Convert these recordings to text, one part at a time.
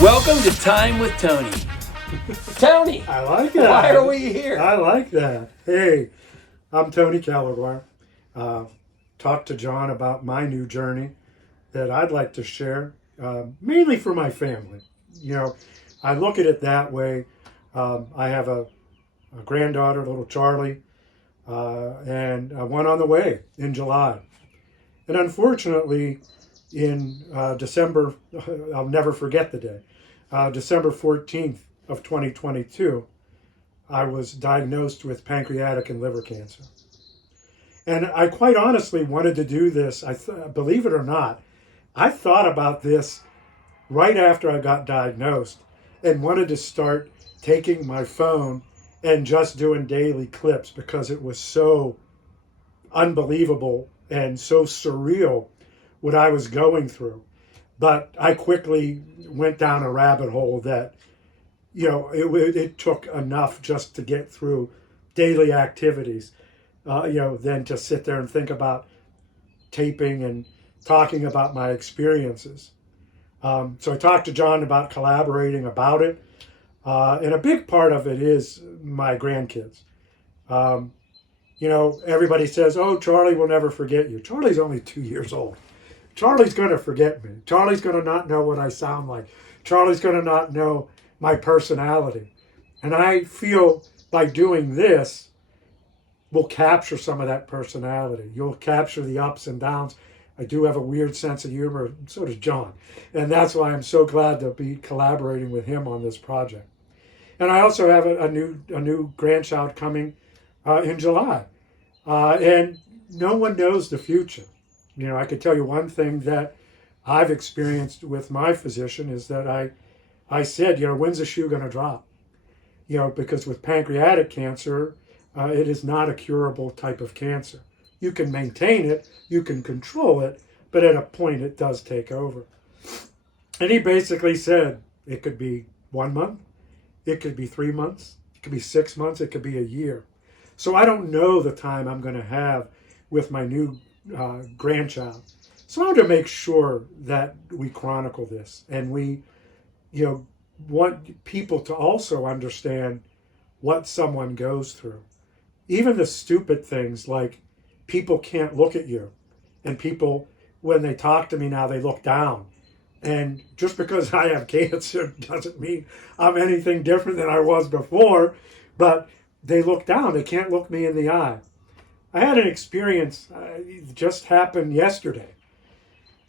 Welcome to Time with Tony. Tony, I like that. Why are we here? I like that. Hey, I'm Tony Caliguire. Talk to John about my new journey that I'd like to share, mainly for my family. You know, I look at it that way. I have a granddaughter, little Charlie, and one on the way in July. And unfortunately, in December, I'll never forget the day, December 14th of 2022, I was diagnosed with pancreatic and liver cancer. And I quite honestly wanted to do this. Believe it or not, I thought about this right after I got diagnosed and wanted to start taking my phone and just doing daily clips because it was so unbelievable and so surreal what I was going through. But I quickly went down a rabbit hole that, you know, it took enough just to get through daily activities, than to sit there and think about taping and talking about my experiences. So I talked to John about collaborating about it. And a big part of it is my grandkids. Everybody says, oh, Charlie will never forget you. Charlie's only 2 years old. Charlie's going to forget me. Charlie's going to not know what I sound like. Charlie's going to not know my personality. And I feel by doing this, we'll capture some of that personality. You'll capture the ups and downs. I do have a weird sense of humor, so does John. And that's why I'm so glad to be collaborating with him on this project. And I also have a new grandchild coming in July. And no one knows the future. You know, I could tell you one thing that I've experienced with my physician is that I said, when's the shoe going to drop? Because with pancreatic cancer, it is not a curable type of cancer. You can maintain it, you can control it, but at a point it does take over. And he basically said it could be 1 month, it could be 3 months, it could be 6 months, it could be a year. So I don't know the time I'm going to have with my new grandchild. So I want to make sure that we chronicle this and we, want people to also understand what someone goes through. Even the stupid things like people can't look at you, and people, when they talk to me now, they look down. And just because I have cancer doesn't mean I'm anything different than I was before, but they look down. They can't look me in the eye. I had an experience, it just happened yesterday.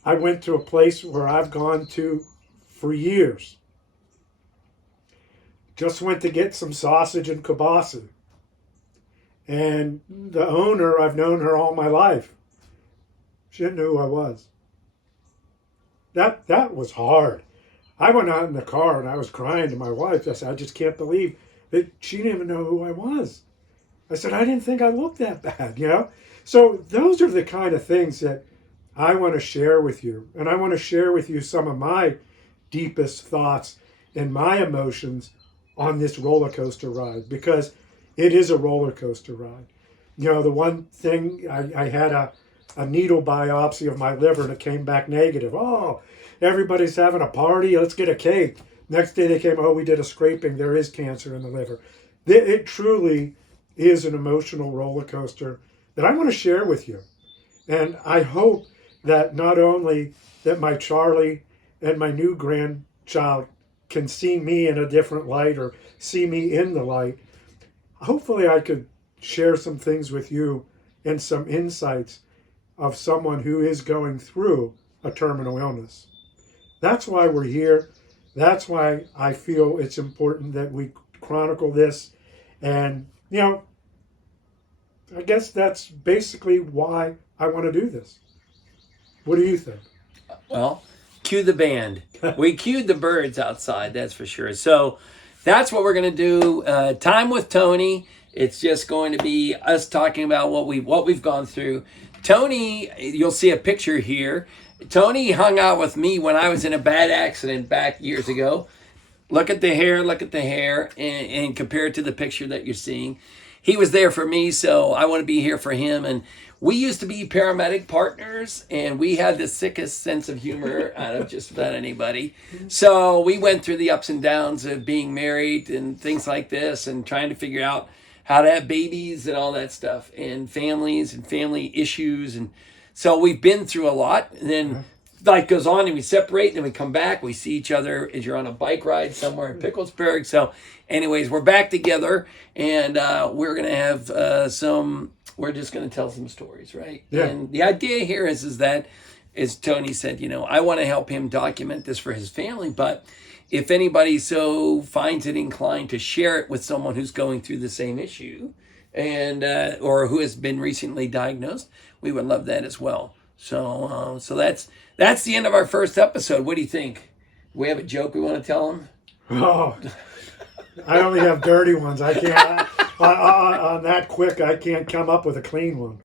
I went to a place where I've gone to for years. Just went to get some sausage and kielbasa. And the owner, I've known her all my life. She didn't know who I was. That was hard. I went out in the car and I was crying to my wife. I said, I just can't believe that she didn't even know who I was. I said, I didn't think I looked that bad, So those are the kind of things that I want to share with you. And I want to share with you some of my deepest thoughts and my emotions on this roller coaster ride, because it is a roller coaster ride. The one thing, I had a needle biopsy of my liver and it came back negative. Oh, everybody's having a party, let's get a cake. Next day they came, oh, we did a scraping, there is cancer in the liver. It truly is an emotional roller coaster that I want to share with you. And I hope that not only that my Charlie and my new grandchild can see me in a different light or see me in the light, hopefully I could share some things with you and some insights of someone who is going through a terminal illness. That's why we're here. That's why I feel it's important that we chronicle this. And, I guess that's basically why I want to do this. What do you think? Well, cue the band. We cued the birds outside, that's for sure. So that's what we're going to do. Time with Tony. It's just going to be us talking about what we've gone through. Tony, you'll see a picture here. Tony hung out with me when I was in a bad accident back years ago. Look at the hair, and compare it to the picture that you're seeing. He was there for me, so I want to be here for him. And we used to be paramedic partners, and we had the sickest sense of humor out of just about anybody. So we went through the ups and downs of being married and things like this, and trying to figure out how to have babies and all that stuff, and families and family issues. And so we've been through a lot. And then life goes on, and we separate, and then we come back. We see each other as you're on a bike ride somewhere in Picklesburg. So anyways, we're back together, and we're going to have we're just going to tell some stories, right? Yeah. And the idea here is that, as Tony said, I want to help him document this for his family, but if anybody so finds it inclined to share it with someone who's going through the same issue, and or who has been recently diagnosed, we would love that as well. So that's the end of our first episode. What do you think? We have a joke we want to tell them? Oh, I only have dirty ones. I can't. On that quick, I can't come up with a clean one.